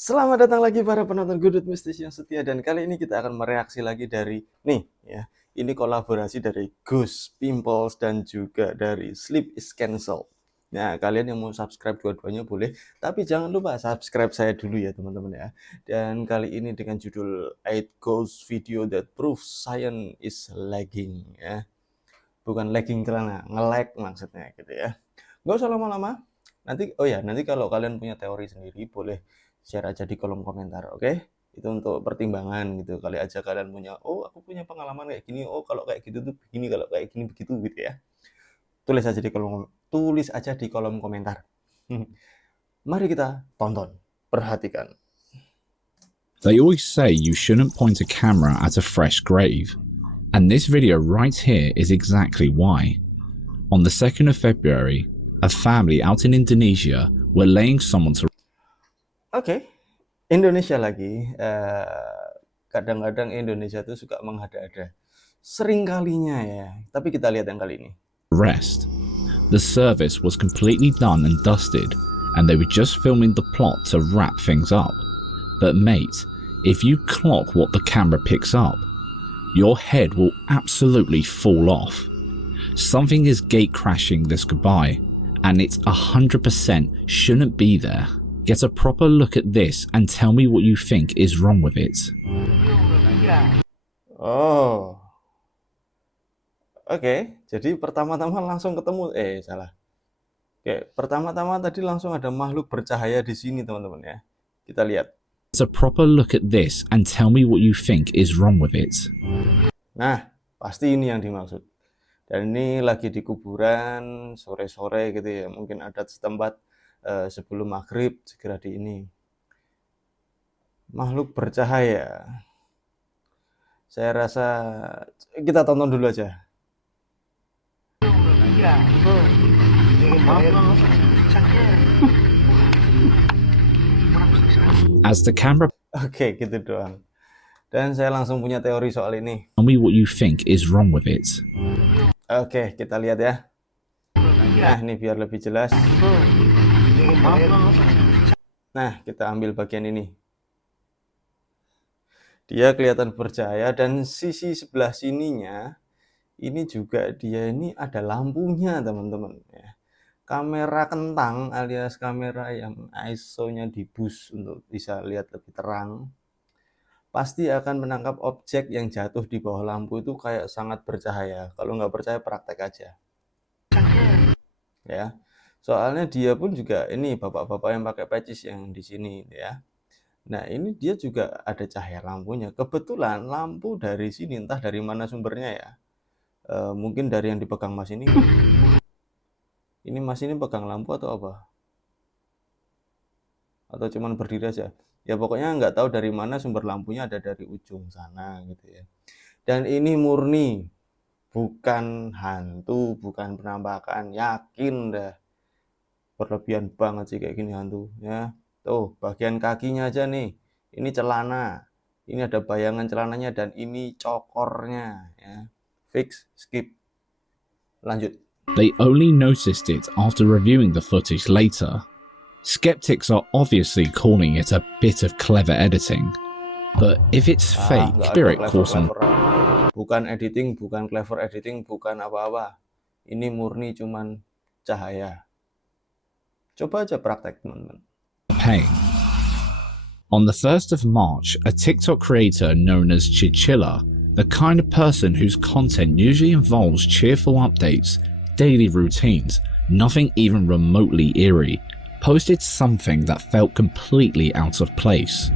Selamat datang lagi para penonton Gudut Mistis yang setia, dan kali ini kita akan mereaksi lagi dari nih ya. Ini kolaborasi dari Ghost Pimples dan juga dari Sleep is Cancel. Nah, kalian yang mau subscribe dua-duanya boleh, tapi jangan lupa subscribe saya dulu ya teman-teman ya. Dan kali ini dengan judul 8 Ghost Video That Proves Science is Lagging ya. Bukan lagging karena nge-lag maksudnya gitu ya. Nggak usah lama-lama. Nanti kalau kalian punya teori sendiri boleh share aja di kolom komentar, oke? Itu untuk pertimbangan gitu. Kali aja kalian punya, oh aku punya pengalaman kayak gini, oh kalau kayak gitu tuh begini, kalau kayak gini begitu gitu ya. Tulis aja di kolom komentar. Mari kita tonton, perhatikan. They always say you shouldn't point a camera at a fresh grave, and this video right here is exactly why. On the 2nd of February, a family out in Indonesia were laying someone to Oke, Indonesia lagi. Kadang-kadang Indonesia tuh suka menghada-hada. Sering kalinya ya. Tapi kita lihat yang kali ini. rest. The service was completely done and dusted, and they were just filming the plot to wrap things up. But mate, if you clock what the camera picks up, your head will absolutely fall off. Something is gate crashing this goodbye, and it's 100% shouldn't be there. Get a proper look at this and tell me what you think is wrong with it. Oh. Oke, jadi pertama-tama langsung ketemu salah. Oke, pertama-tama tadi langsung ada makhluk bercahaya di sini, teman-teman ya. Kita lihat. Get a proper look at this and tell me what you think is wrong with it. Nah, pasti ini yang dimaksud. Dan ini lagi di kuburan sore-sore gitu ya. Mungkin adat setempat sebelum maghrib segera di ini. Makhluk bercahaya. Saya rasa kita tonton dulu aja. As the camera Oke, gitu doang. Dan saya langsung punya teori soal ini. tell me what you think is wrong with it. Oke, kita lihat ya. Nah, ini biar lebih jelas. Nah, kita ambil bagian ini. Dia kelihatan bercahaya, dan sisi sebelah sininya ini juga dia ini ada lampunya, teman-teman ya. Kamera kentang alias kamera yang ISO-nya di boost untuk bisa lihat lebih terang. Pasti akan menangkap objek yang jatuh di bawah lampu itu kayak sangat bercahaya. Kalau nggak percaya praktek aja. Ya. Soalnya dia pun juga ini bapak-bapak yang pakai patches yang di sini ya. Nah, ini dia juga ada cahaya lampunya. Kebetulan lampu dari sini, entah dari mana sumbernya ya. Mungkin dari yang dipegang Mas ini. Ini Mas ini pegang lampu atau apa? Atau cuman berdiri aja? Ya pokoknya nggak tahu dari mana sumber lampunya, ada dari ujung sana gitu ya. Dan ini murni, bukan hantu, bukan penampakan, yakin dah. Berlebihan banget sih kayak gini hantu ya. Tuh bagian kakinya aja nih, ini celana, ini ada bayangan celananya, dan ini cokornya ya. Fix, skip, lanjut. They only noticed it after reviewing the footage later. Skeptics are obviously calling it a bit of clever editing, but if it's fake, spirit calls on. Bukan editing, bukan clever editing, bukan apa-apa. Ini murni cuman cahaya. Coba aja praktek, teman-teman. Pain. On the 1st of March, a TikTok creator known as Chichilla, the kind of person whose content usually involves cheerful updates, daily routines, nothing even remotely eerie, posted something that felt completely out of place.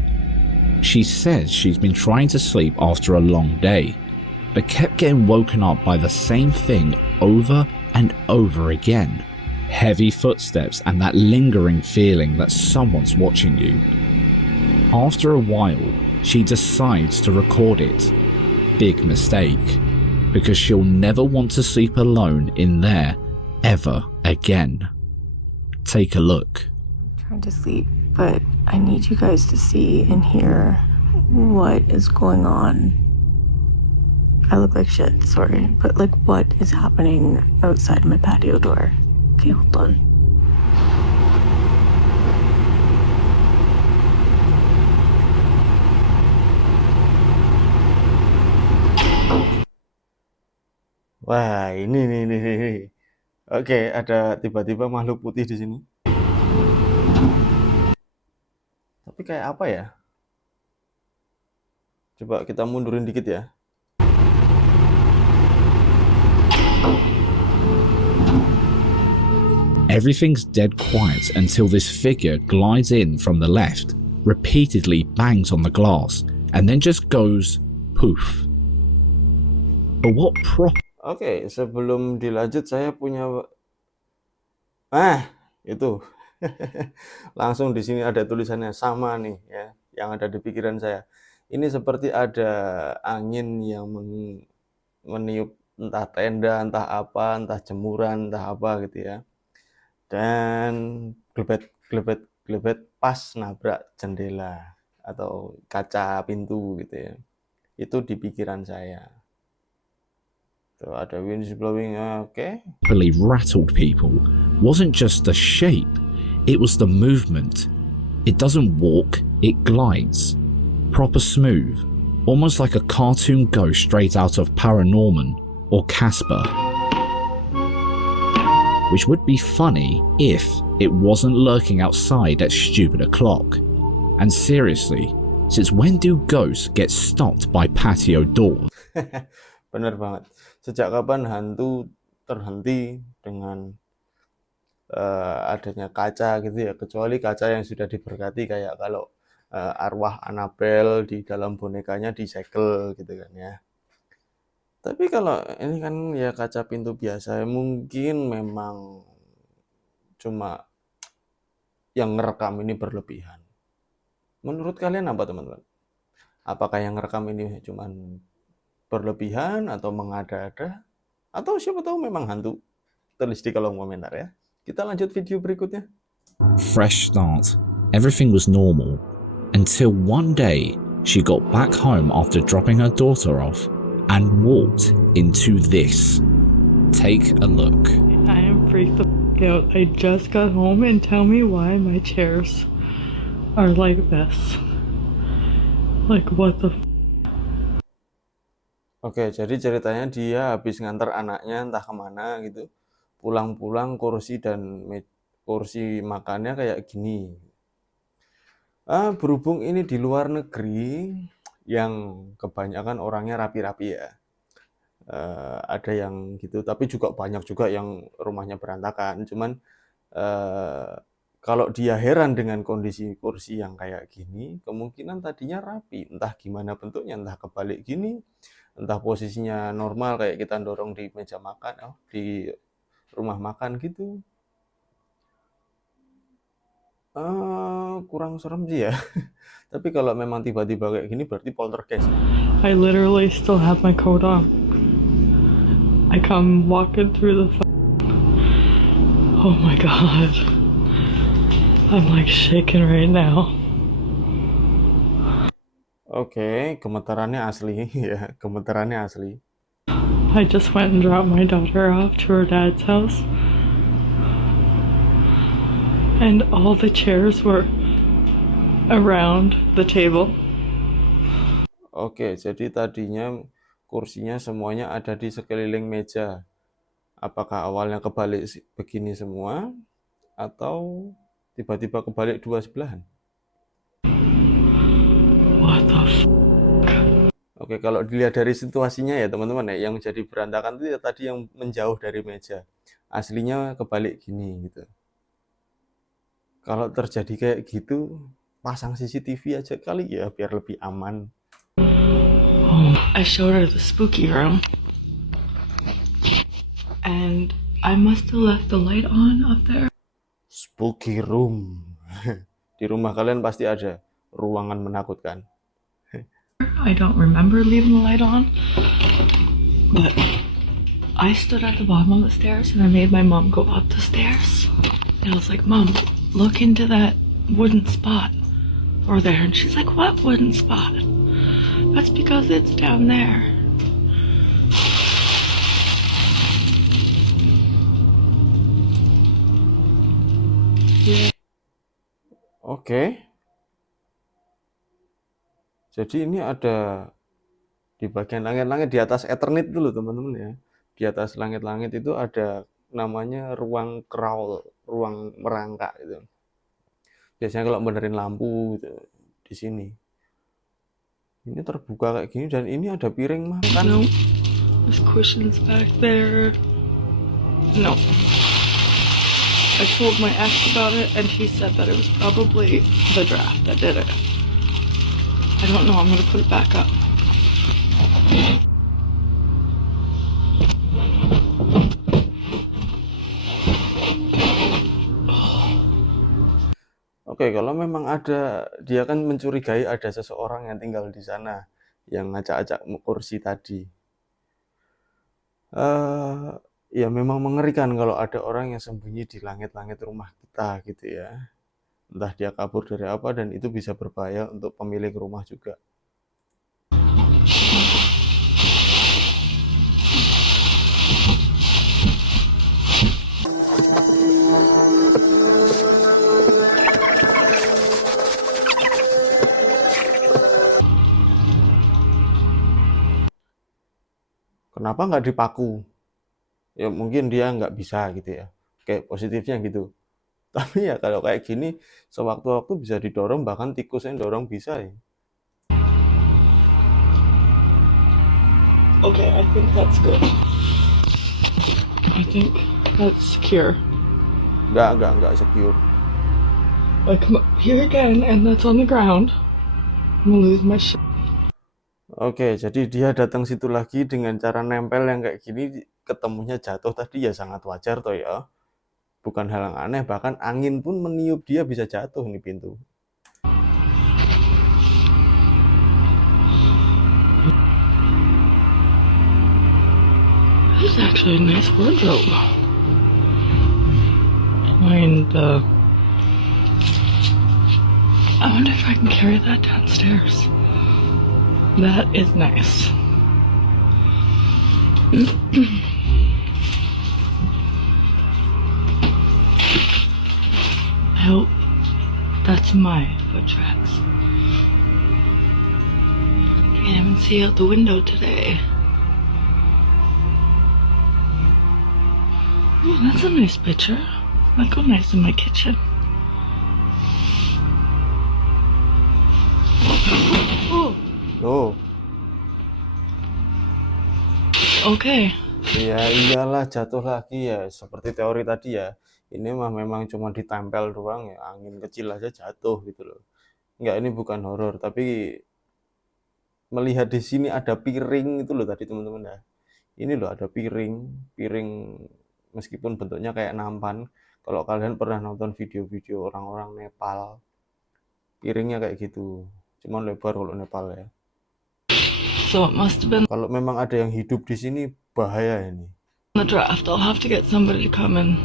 She says she's been trying to sleep after a long day, but kept getting woken up by the same thing over and over again. Heavy footsteps and that lingering feeling that someone's watching you. After a while, she decides to record it. Big mistake, because she'll never want to sleep alone in there ever again. Take a look. I'm trying to sleep, but I need you guys to see and hear what is going on. I look like shit, sorry, but like what is happening outside my patio door? Okay, hold on. Wah, ini nih. Oke, ada tiba-tiba makhluk putih di sini. Tapi kayak apa ya? Coba kita mundurin dikit ya. Everything's dead quiet until this figure glides in from the left, repeatedly bangs on the glass, and then just goes poof. But what Oke, sebelum dilanjut saya punya itu. Langsung di sini ada tulisannya sama nih ya, yang ada di pikiran saya. Ini seperti ada angin yang meniup entah tenda, entah apa, entah jemuran, entah apa gitu ya. Dan glebet pas nabrak jendela atau kaca pintu gitu ya. Itu di pikiran saya. Tuh ada wind blowing, oke. properly rattled people wasn't just the shape, it was the movement. It doesn't walk, it glides. Proper smooth, almost like a cartoon ghost straight out of Paranorman or Casper. Which would be funny if it wasn't lurking outside that stupid o'clock. And seriously, since when do ghosts get stopped by patio doors? Bener banget. Sejak kapan hantu terhenti dengan adanya kaca gitu ya, kecuali kaca yang sudah diberkati kayak kalau arwah Annabelle di dalam bonekanya disegel gitu kan ya. Tapi kalau ini kan ya kaca pintu biasa, mungkin memang cuma yang ngerekam ini berlebihan. Menurut kalian apa teman-teman? Apakah yang ngerekam ini cuma berlebihan atau mengada-ada? Atau siapa tahu memang hantu? Tulis di kolom komentar ya. Kita lanjut video berikutnya. Fresh start. Everything was normal. Until one day, she got back home after dropping her daughter off and walked into this. Take a look. I am freaked the f out. I just got home and tell me why my chairs are like this. Like what the f. Oke, jadi ceritanya dia habis nganter anaknya entah kemana gitu. Pulang-pulang kursi makannya kayak gini. Berhubung ini di luar negeri yang kebanyakan orangnya rapi-rapi ya. Ada yang gitu, tapi juga banyak juga yang rumahnya berantakan. Cuman kalau dia heran dengan kondisi kursi yang kayak gini, kemungkinan tadinya rapi, entah gimana bentuknya, entah kebalik gini, entah posisinya normal kayak kita dorong di meja makan, di rumah makan gitu. Kurang serem sih ya. Tapi kalau memang tiba-tiba kayak gini berarti poltergeist. I literally still have my coat on. I come walking through the f. Oh my god. I'm like shaking right now. Oke, gemetarannya asli ya, gemetarannya asli. I just went and dropped my daughter off to her dad's house. And all the chairs were around the table. Oke, jadi tadinya kursinya semuanya ada di sekeliling meja. Apakah awalnya kebalik begini semua atau tiba-tiba kebalik dua sebelahan? What the f. Oke, kalau dilihat dari situasinya ya teman-teman ya, yang jadi berantakan itu ya tadi yang menjauh dari meja. Aslinya kebalik gini gitu. Kalau terjadi kayak gitu, pasang CCTV aja kali ya biar lebih aman. I showed her the spooky room. And I must have left the light on up there. Spooky room. Di rumah kalian pasti ada ruangan menakutkan. I don't remember leaving the light on. But I stood at the bottom of the stairs and I made my mom go up the stairs. And I was like, Mom, look into that wooden spot over there. And she's like, what wooden spot? That's because it's down there. Oke. Jadi ini ada di bagian langit-langit di atas Eternit dulu teman-teman ya. di atas langit-langit itu ada namanya ruang crawl, ruang merangkak gitu. Biasanya kalau benerin lampu gitu di sini. Ini terbuka kayak gini dan ini ada piring makan. No, there's cushions back there. No. I told my ex about it and he said that it was probably the draft that did it. I don't know, I'm gonna put it back up. Oke, kalau memang ada, dia kan mencurigai ada seseorang yang tinggal di sana yang ngacak-acak kursi tadi. Ya memang mengerikan kalau ada orang yang sembunyi di langit-langit rumah kita gitu ya. Entah dia kabur dari apa dan itu bisa berbahaya untuk pemilik rumah juga. Kenapa nggak dipaku? Ya mungkin dia nggak bisa gitu ya. Kayak positifnya gitu. Tapi ya kalau kayak gini, sewaktu-waktu bisa didorong, bahkan tikusnya dorong bisa ya. Okay, I think that's good. I think that's secure. Nggak secure. I come up here again and that's on the ground. I'm gonna lose my shit. Oke, jadi dia datang situ lagi dengan cara nempel yang kayak gini, ketemunya jatuh tadi ya sangat wajar toh ya. Bukan hal yang aneh, bahkan angin pun meniup dia bisa jatuh nih pintu. This is actually a nice wardrobe. And I wonder if I can carry that downstairs. That is nice. I hope that's my foot tracks. Can't even see out the window today. Oh, that's a nice picture. That'd go nice in my kitchen. Oh, Oh, okay. ya iyalah jatuh lagi ya, seperti teori tadi ya. Ini mah memang cuma ditempel doang ya, angin kecil aja jatuh gitu loh. Enggak, ini bukan horor, tapi melihat di sini ada piring itu loh tadi teman-teman ya. Ini loh ada piring meskipun bentuknya kayak nampan. Kalau kalian pernah nonton video-video orang-orang Nepal, piringnya kayak gitu. Cuman lebar kalau Nepal ya. So it must have been Kalau memang ada yang hidup di sini bahaya ini. the draft. I'll have to get somebody to come and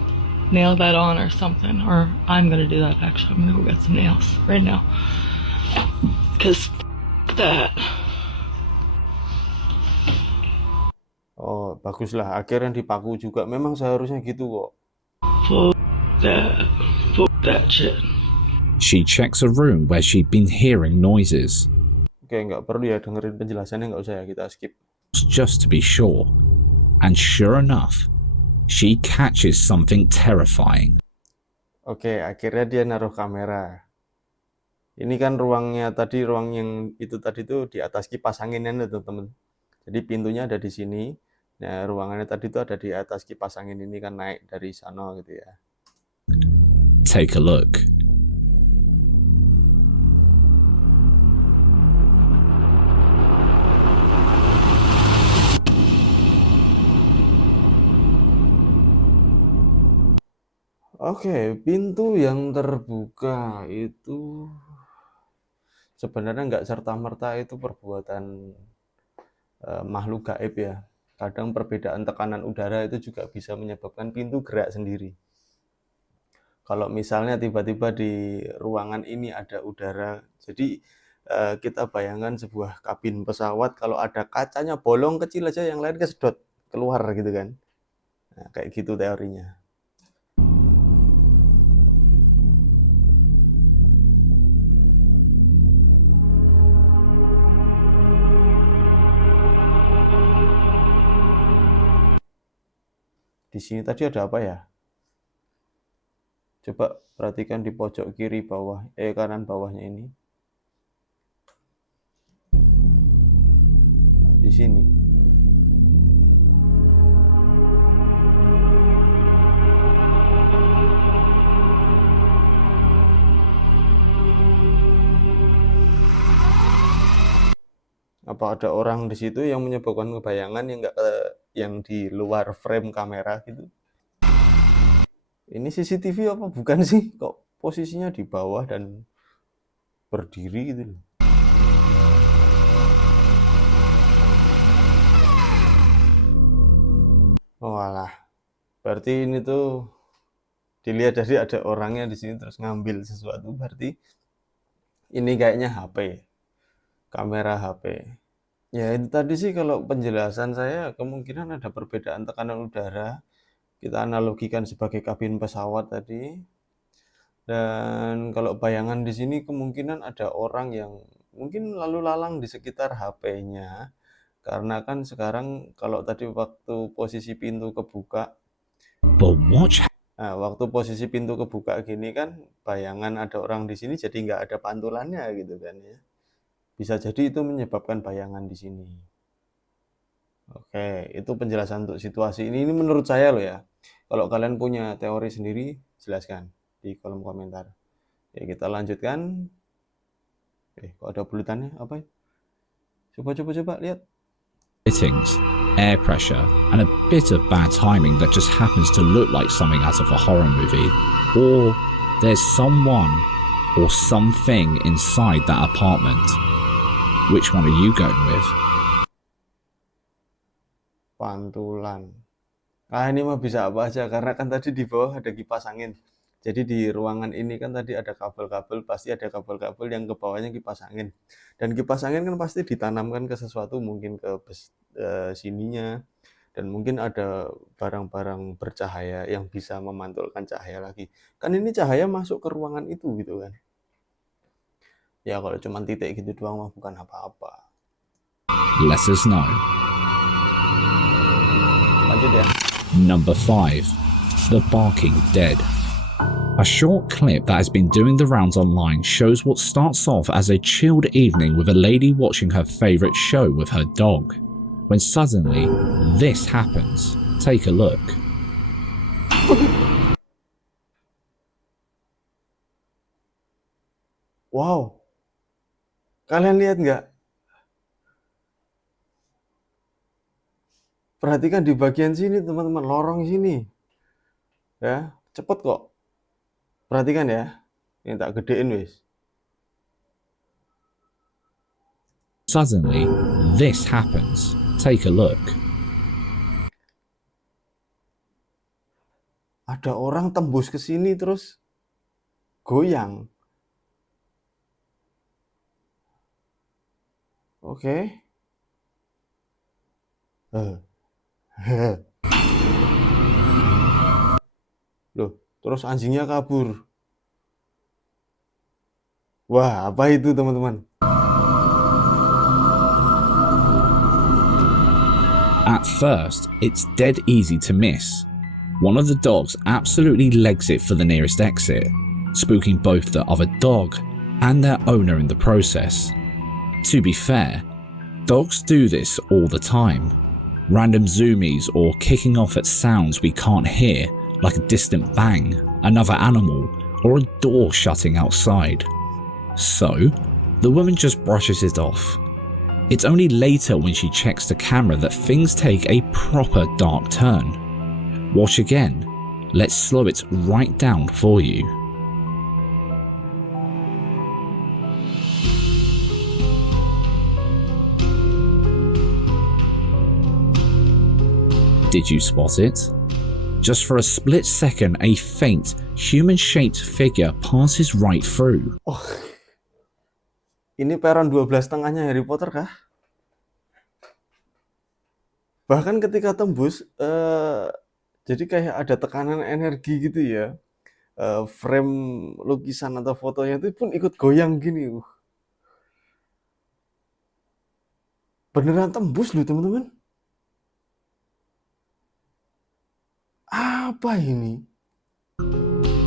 nail that on or something. Or I'm gonna do that actually. I'm gonna go get some nails right now. Cause that. Oh, baguslah. Akhirnya dipaku juga. Memang seharusnya gitu kok. Fuck that. Fuck that shit. She checks a room where she'd been hearing noises, Oke, nggak perlu ya dengerin penjelasannya, nggak usah ya, kita skip. just to be sure. And sure enough, she catches something terrifying. Oke, akhirnya dia naruh kamera. Ini kan ruangnya tadi, ruang yang itu tadi tuh di atas kipas anginnya tuh teman-teman. Jadi pintunya ada di sini. Nah, ruangannya tadi tuh ada di atas kipas angin ini kan naik dari sana gitu ya. Take a look. Oke, pintu yang terbuka itu sebenarnya nggak serta-merta itu perbuatan makhluk gaib ya. Kadang perbedaan tekanan udara itu juga bisa menyebabkan pintu gerak sendiri. Kalau misalnya tiba-tiba di ruangan ini ada udara, jadi kita bayangkan sebuah kabin pesawat kalau ada kacanya bolong kecil aja yang lain kesedot keluar gitu kan. Nah, kayak gitu teorinya. Di sini tadi ada apa ya? Coba perhatikan di pojok kiri bawah, kanan bawahnya ini. Di sini. Apa ada orang di situ yang menyebabkan kebayangan yang enggak yang di luar frame kamera gitu? Ini CCTV apa bukan sih? Kok posisinya di bawah dan berdiri gitu loh. Oh alah. Berarti ini tuh dilihat dari ada orangnya di sini terus ngambil sesuatu, berarti ini kayaknya HP. Kamera HP. Ya itu tadi sih kalau penjelasan saya kemungkinan ada perbedaan tekanan udara. Kita analogikan sebagai kabin pesawat tadi. Dan kalau bayangan di sini kemungkinan ada orang yang mungkin lalu lalang di sekitar HP-nya. Karena kan sekarang kalau tadi waktu posisi pintu kebuka, But watch nah waktu posisi pintu kebuka gini kan bayangan ada orang di sini jadi nggak ada pantulannya gitu kan ya. Bisa jadi itu menyebabkan bayangan di sini. Oke, itu penjelasan untuk situasi ini. Ini menurut saya loh ya. Kalau kalian punya teori sendiri, jelaskan di kolom komentar. Ya, kita lanjutkan. Kok ada bulutannya? Apa ya? Coba lihat. fittings, air pressure, and a bit of bad timing that just happens to look like something out of a horror movie. Or there's someone or something inside that apartment. Which one are you going with? Pantulan. Ini mah bisa apa aja karena kan tadi di bawah ada kipas angin. Jadi di ruangan ini kan tadi ada kabel-kabel, pasti ada kabel-kabel yang ke bawahnya kipas angin. Dan kipas angin kan pasti ditanamkan ke sesuatu, mungkin ke sininya. Dan mungkin ada barang-barang bercahaya yang bisa memantulkan cahaya lagi. Kan ini cahaya masuk ke ruangan itu gitu kan. Ya kalau cuma titik gitu doang mah bukan apa-apa. Let us know. Lanjut ya. Number 5. The Barking Dead. A short clip that has been doing the rounds online shows what starts off as a chilled evening with a lady watching her favorite show with her dog, when suddenly this happens. Take a look. Wow. Kalian lihat nggak? Perhatikan di bagian sini teman-teman, lorong sini. Ya, cepet kok. Perhatikan ya. Ini tak gedein wis. Suddenly, this happens. Take a look. Ada orang tembus ke sini terus goyang. Oke. Loh, terus anjingnya kabur. Wah, apa itu teman-teman? At first, it's dead easy to miss. One of the dogs absolutely legs it for the nearest exit, spooking both the other dog and their owner in the process. To be fair, dogs do this all the time. Random zoomies or kicking off at sounds we can't hear, like a distant bang, another animal, or a door shutting outside. So, the woman just brushes it off. It's only later when she checks the camera that things take a proper dark turn. Watch again. Let's slow it right down for you. Did you spot it? Just for a split second, a faint, human-shaped figure passes right through. Oh, ini peron 12 tengahnya Harry Potter kah? Bahkan ketika tembus, jadi kayak ada tekanan energi gitu ya. Frame lukisan atau fotonya itu pun ikut goyang gini. Beneran tembus loh teman-teman. Apa ini?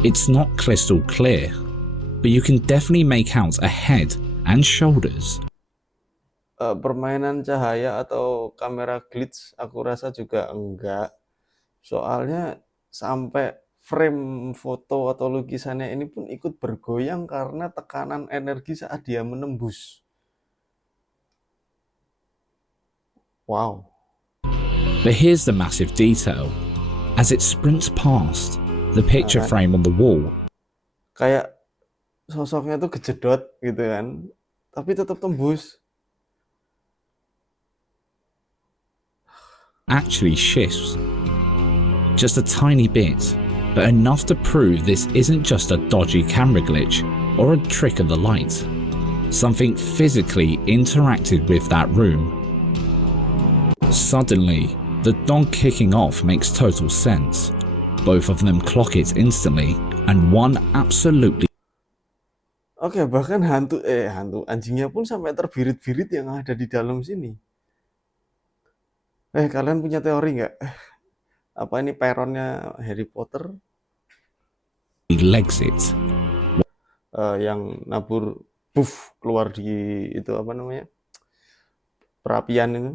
It's not crystal clear, but you can definitely make out a head and shoulders. Permainan cahaya atau kamera glitch aku rasa juga enggak. Soalnya sampai frame foto atau lukisannya ini pun ikut bergoyang karena tekanan energi saat dia menembus. Wow. But here's the massive detail. As it sprints past, the picture frame on the wall Kayak sosoknya tuh kejedot gitu kan, tapi tetap tembus. actually shifts. Just a tiny bit, but enough to prove this isn't just a dodgy camera glitch or a trick of the light. Something physically interacted with that room. Suddenly, the dog kicking off makes total sense. Both of them clock it instantly, and one absolutely Oke, bahkan hantu anjingnya pun sampai terbirit-birit yang ada di dalam sini. Kalian punya teori nggak? Apa ini peronnya Harry Potter legs it. yang nabur keluar di itu apa namanya? Perapian itu.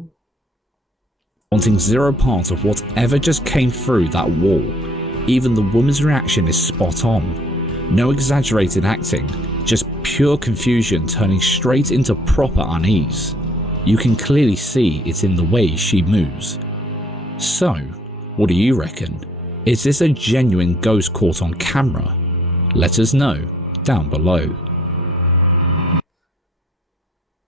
Wanting zero part of whatever just came through that wall. Even the woman's reaction is spot on. No exaggerated acting, just pure confusion turning straight into proper unease. You can clearly see it in the way she moves. So, what do you reckon? Is this a genuine ghost caught on camera? Let us know down below.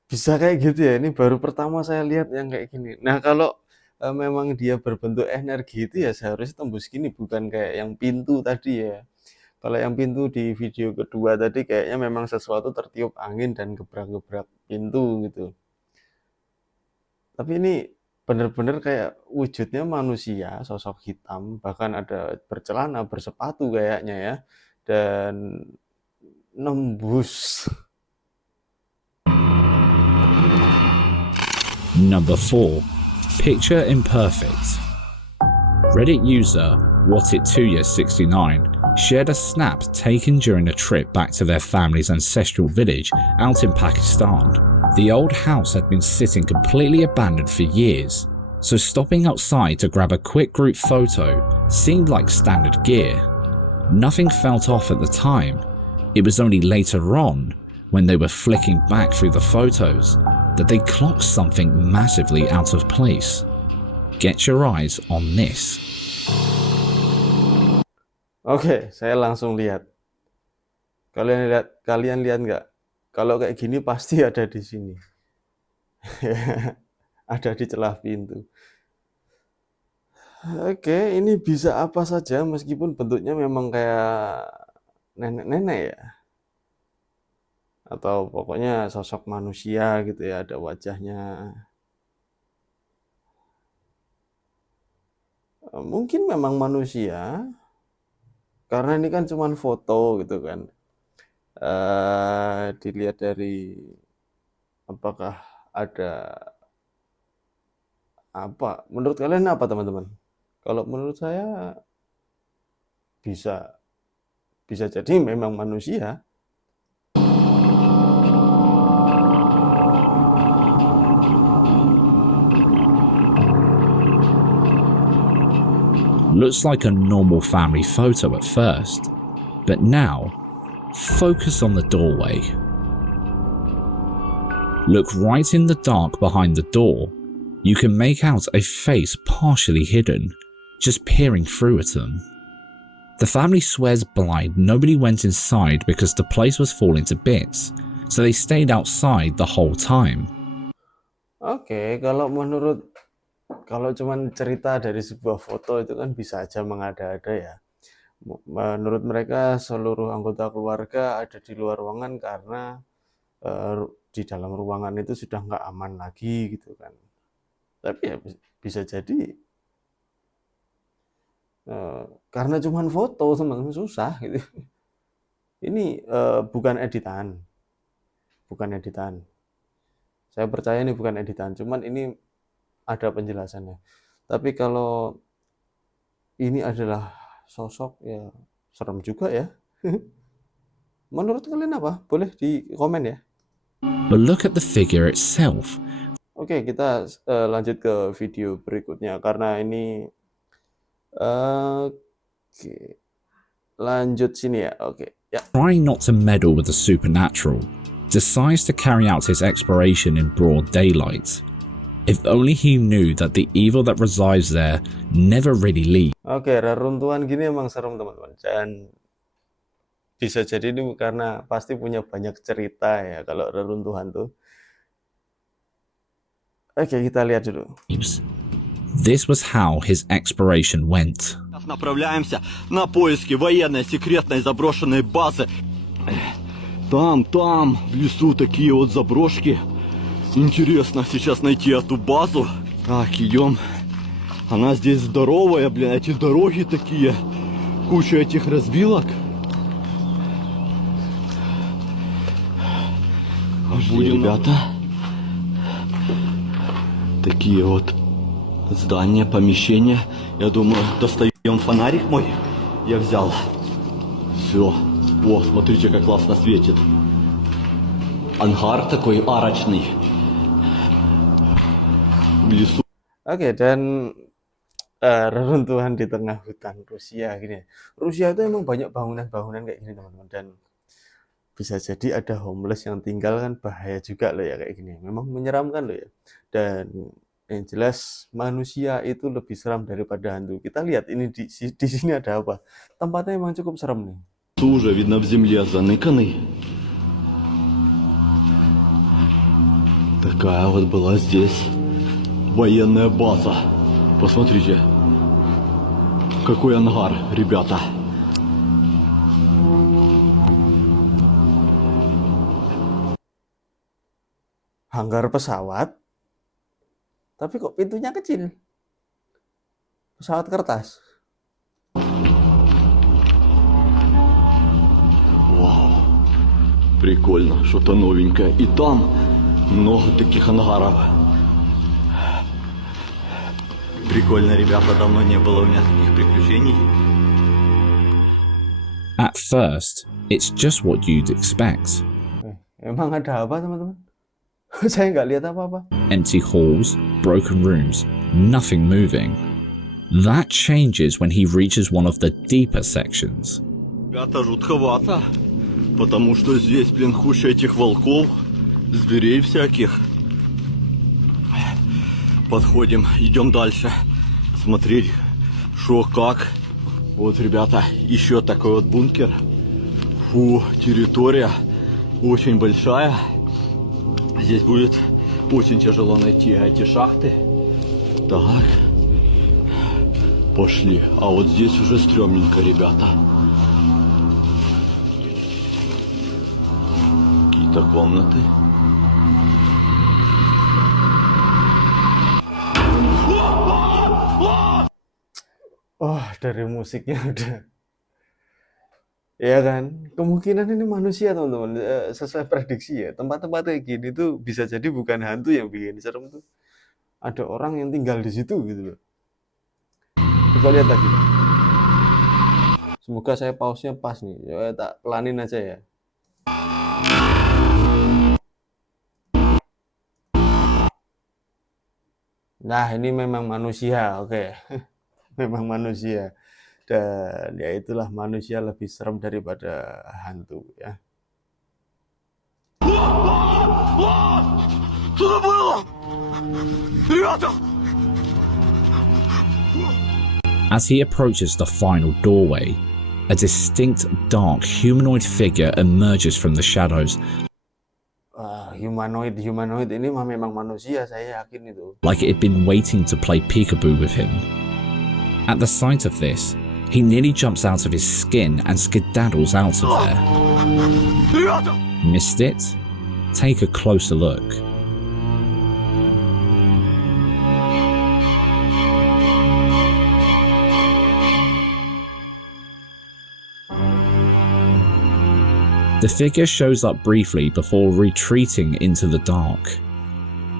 Bisa kayak gitu ya, ini baru pertama saya lihat yang kayak gini. Nah, kalau memang dia berbentuk energi itu ya seharusnya tembus gini, bukan kayak yang pintu tadi ya. Kalau yang pintu di video kedua tadi kayaknya memang sesuatu tertiup angin dan gebrak-gebrak pintu gitu. Tapi ini bener-bener kayak wujudnya manusia, sosok hitam, bahkan ada bercelana, bersepatu kayaknya ya, dan nembus. Number 4. Picture Imperfect. Reddit user WhatIt2Year69 shared a snap taken during a trip back to their family's ancestral village out in Pakistan. The old house had been sitting completely abandoned for years, so stopping outside to grab a quick group photo seemed like standard gear. Nothing felt off at the time. It was only later on, when they were flicking back through the photos, that they clocked something massively out of place. Get your eyes on this. Oke, saya langsung lihat. Kalian lihat nggak? Kalau kayak gini pasti ada di sini. Ada di celah pintu. Oke, ini bisa apa saja meskipun bentuknya memang kayak nenek-nenek ya. Atau pokoknya sosok manusia gitu ya, ada wajahnya. Mungkin memang manusia, karena ini kan cuman foto gitu kan. Dilihat dari apakah ada apa? Menurut kalian apa teman-teman? Kalau menurut saya bisa jadi memang manusia. Looks like a normal family photo at first, but now, focus on the doorway. Look right in the dark behind the door. You can make out a face partially hidden, just peering through at them. The family swears blind nobody went inside because the place was falling to bits, so they stayed outside the whole time. Oke, kalau cuman cerita dari sebuah foto itu kan bisa aja mengada-ada ya. Menurut mereka seluruh anggota keluarga ada di luar ruangan karena di dalam ruangan itu sudah nggak aman lagi gitu kan. Tapi ya bisa jadi karena cuman foto teman-teman susah gitu. Ini bukan editan. Saya percaya ini bukan editan, cuman ini ada penjelasannya. Tapi kalau ini adalah sosok ya serem juga ya. Menurut kalian apa? Boleh di komen ya. But look at the figure itself. Oke, kita lanjut ke video berikutnya karena ini oke. Lanjut sini ya. Oke. Ya. Trying not to meddle with the supernatural, decides to carry out his exploration in broad daylight. If only he knew that the evil that resides there never really leaves. Oke, reruntuhan gini emang serem teman-teman. Dan bisa jadi ini karena pasti punya banyak cerita ya kalau reruntuhan tuh. Oke, kita lihat dulu. This was how his exploration went. Направляемся на поиски военной секретной заброшенной базы. Там, в лесу такие вот заброшки. Интересно сейчас найти эту базу. Так, идем. Она здесь здоровая, блин, эти дороги такие. Куча этих развилок. Пошли, ребята. Такие вот здания, помещения. Я думаю, достаем фонарик мой. Я взял. Все. О, смотрите, как классно светит. Ангар такой арочный. В лесу. Oke, dan reruntuhan di tengah hutan Rusia gini. Rusia itu emang banyak bangunan-bangunan kayak gini teman-teman, dan bisa jadi ada homeless yang tinggal, kan bahaya juga loh ya kayak gini. Memang menyeramkan loh ya. Dan yang jelas manusia itu lebih seram daripada hantu. Kita lihat ini di sini ada apa. Tempatnya emang cukup serem nih. Уже видно в земле заныканный. Такая вот была здесь военная база. Посмотрите, какой ангар, ребята. Hanggar pesawat, tapi kok pintunya kecil. Pesawat kertas. Вау, прикольно, что-то новенькое. И там много таких ангаров. Прикольно, ребята, давно не было у меня таких приключений. At first, it's just what you'd expect. Emang ada apa teman-teman? Saya nggak lihat apa-apa. Empty halls, broken rooms, nothing moving. That changes when he reaches one of the deeper sections. Ребята, жутковато, потому что здесь, блин, куча этих волков, зверей всяких. Подходим, идем дальше, смотреть, шо, как. Вот, ребята, еще такой вот бункер. Фу, территория очень большая. Здесь будет очень тяжело найти эти шахты. Так, пошли. А вот здесь уже стрёмненько, ребята. Какие-то комнаты. Oh, dari musiknya udah. Ya kan, kemungkinan ini manusia teman-teman. Sesuai prediksi ya, tempat-tempat kayak gini tuh bisa jadi bukan hantu yang bikin serem tuh. Ada orang yang tinggal di situ gitu loh. Coba lihat lagi. Semoga saya pause-nya pas nih. Ya, tak pelanin aja ya. Nah, ini memang manusia, oke. Memang manusia. Dan ya itulah, manusia lebih serem daripada hantu ya. As he approaches the final doorway, a distinct dark humanoid figure emerges from the shadows. Humanoid ini memang manusia, saya yakin itu. Like it had been waiting to play peekaboo with him. At the sight of this, he nearly jumps out of his skin and skedaddles out of there. Missed it? Take a closer look. The figure shows up briefly before retreating into the dark.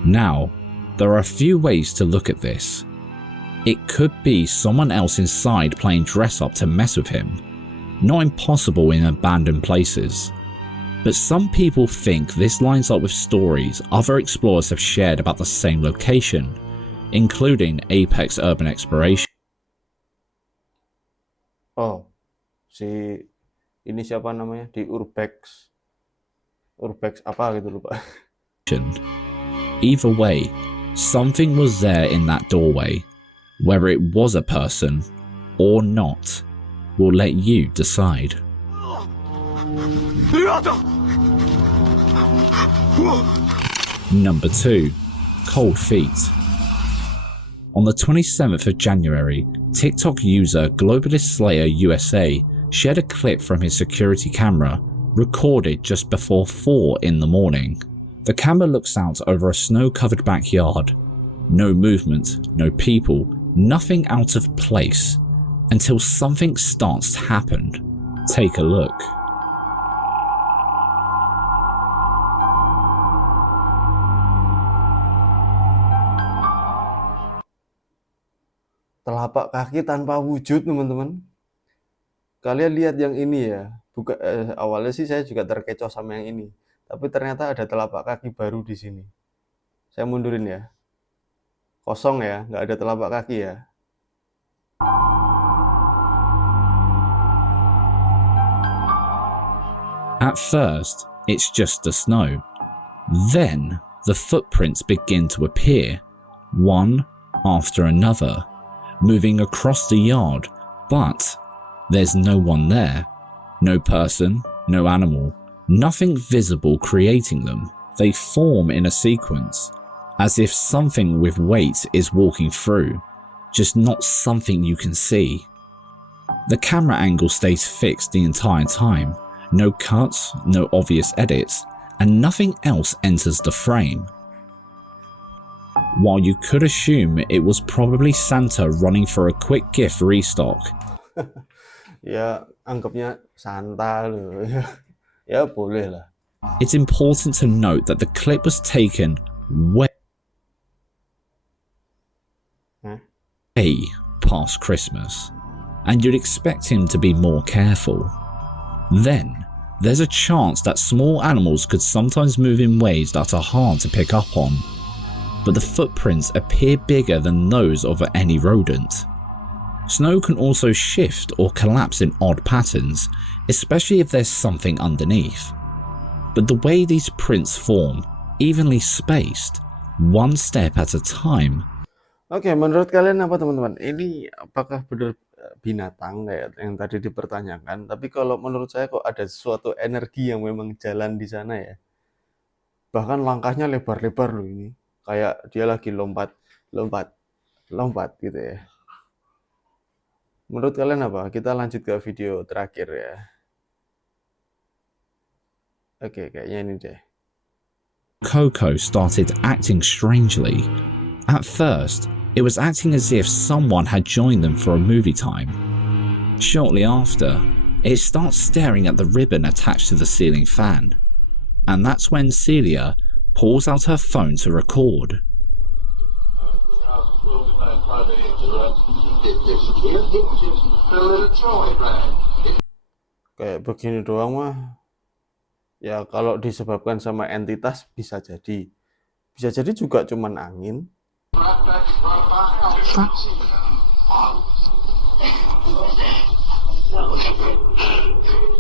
Now, there are a few ways to look at this. It could be someone else inside playing dress up to mess with him. Not impossible in abandoned places. But some people think this lines up with stories other explorers have shared about the same location, including Apex Urban Exploration. Oh, si ini siapa namanya di Urbex apa gitu lupa. Either way, something was there in that doorway. Whether it was a person or not, will let you decide. Number 2. Cold Feet. On the 27th of January, TikTok user Globalist Slayer USA shared a clip from his security camera recorded just before 4 in the morning. The camera looks out over a snow-covered backyard. No movement, no people, nothing out of place, until something starts to happen. Take a look. Telapak kaki tanpa wujud, teman-teman. Kalian lihat yang ini ya. Awalnya sih saya juga terkecoh sama yang ini. Tapi ternyata ada telapak kaki baru di sini. Saya mundurin ya. Kosong ya, nggak ada telapak kaki ya. At first, it's just the snow. Then, the footprints begin to appear, one after another, moving across the yard, but there's no one there. No person, no animal, nothing visible creating them. They form in a sequence, as if something with weight is walking through, just not something you can see. The camera angle stays fixed the entire time. No cuts, no obvious edits, and nothing else enters the frame. While you could assume it was probably Santa running for a quick gift restock. Ya, anggapnya Santa loh. Ya boleh lah. It's important to note that the clip was taken way past Christmas, and you'd expect him to be more careful. Then, there's a chance that small animals could sometimes move in ways that are hard to pick up on, but the footprints appear bigger than those of any rodent. Snow can also shift or collapse in odd patterns, especially if there's something underneath. But the way these prints form, evenly spaced, one step at a time. Oke, menurut kalian apa teman-teman? Ini apakah benar binatang kayak yang tadi dipertanyakan? Tapi kalau menurut saya kok ada suatu energi yang memang jalan di sana ya. Bahkan langkahnya lebar-lebar loh ini. Kayak dia lagi lompat gitu ya. Menurut kalian apa? Kita lanjut ke video terakhir ya. Oke, kayaknya ini deh. Coco started acting strangely. At first, it was acting as if someone had joined them for a movie time. Shortly after, it starts staring at the ribbon attached to the ceiling fan. And that's when Celia pulls out her phone to record. Kayak begini doang mah. Ya kalau disebabkan sama entitas bisa jadi. Bisa jadi juga cuman angin.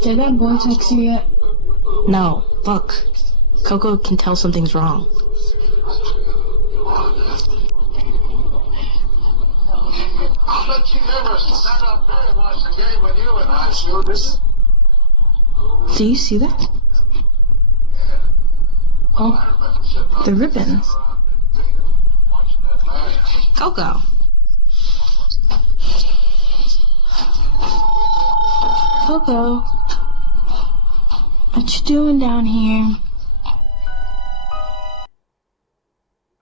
Did that boy text you yet? No, look. Coco can tell something's wrong. Do you see that? Oh, the ribbons. Coco. Coco, what you doing down here?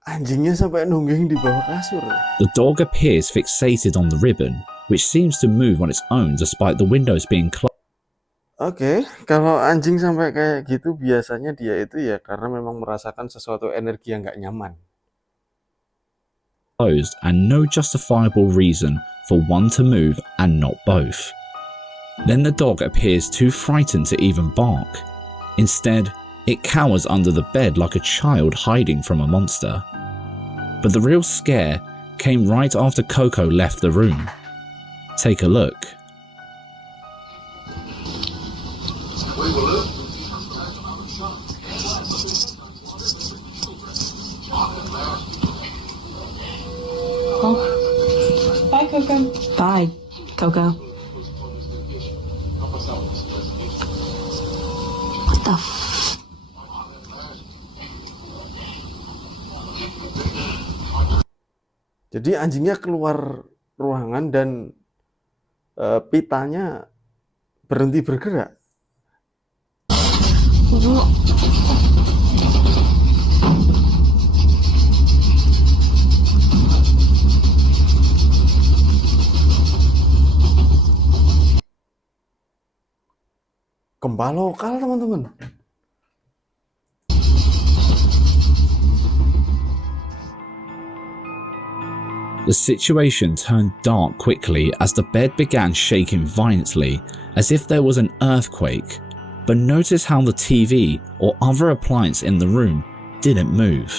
Anjingnya sampai nungging di bawah kasur. The dog appears fixated on the ribbon, which seems to move on its own despite the windows being closed. Oke, kalau anjing sampai kayak gitu biasanya dia itu ya karena memang merasakan sesuatu energi yang nggak nyaman. closed and no justifiable reason for one to move and not both. Then the dog appears too frightened to even bark. Instead, it cowers under the bed like a child hiding from a monster. But the real scare came right after Coco left the room. Take a look. Bye, Coco. Bye, Coco. What the f? Jadi anjingnya keluar ruangan dan pitanya berhenti bergerak. Gempa lokal, teman-teman. The situation turned dark quickly as the bed began shaking violently as if there was an earthquake. But notice how the TV or other appliance in the room didn't move.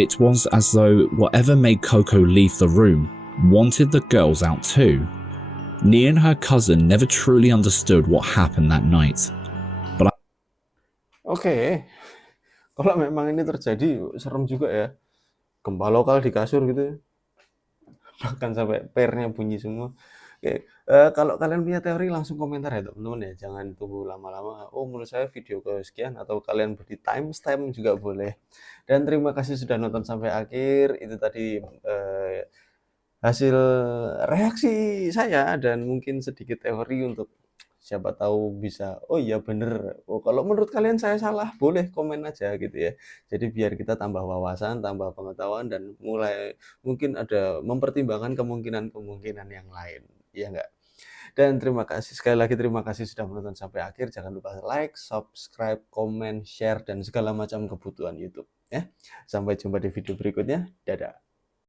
It was as though whatever made Coco leave the room wanted the girls out too. Nia and her cousin never truly understood what happened that night. Oke, kalau memang ini terjadi, serem juga ya. Gempa lokal di kasur gitu. Bahkan sampai pernya bunyi semua. Oke, kalau kalian punya teori langsung komentar ya teman-teman ya. Jangan tunggu lama-lama. Oh, menurut saya video kesekian atau kalian beri timestamp juga boleh. Dan terima kasih sudah nonton sampai akhir. Itu tadi hasil reaksi saya dan mungkin sedikit teori untuk siapa tahu bisa, oh iya bener, oh kalau menurut kalian saya salah, boleh komen aja gitu ya. Jadi biar kita tambah wawasan, tambah pengetahuan, dan mulai mungkin ada mempertimbangkan kemungkinan-kemungkinan yang lain, ya enggak? Dan terima kasih, sekali lagi terima kasih sudah menonton sampai akhir. Jangan lupa like, subscribe, komen, share, dan segala macam kebutuhan YouTube ya. Sampai jumpa di video berikutnya, dadah.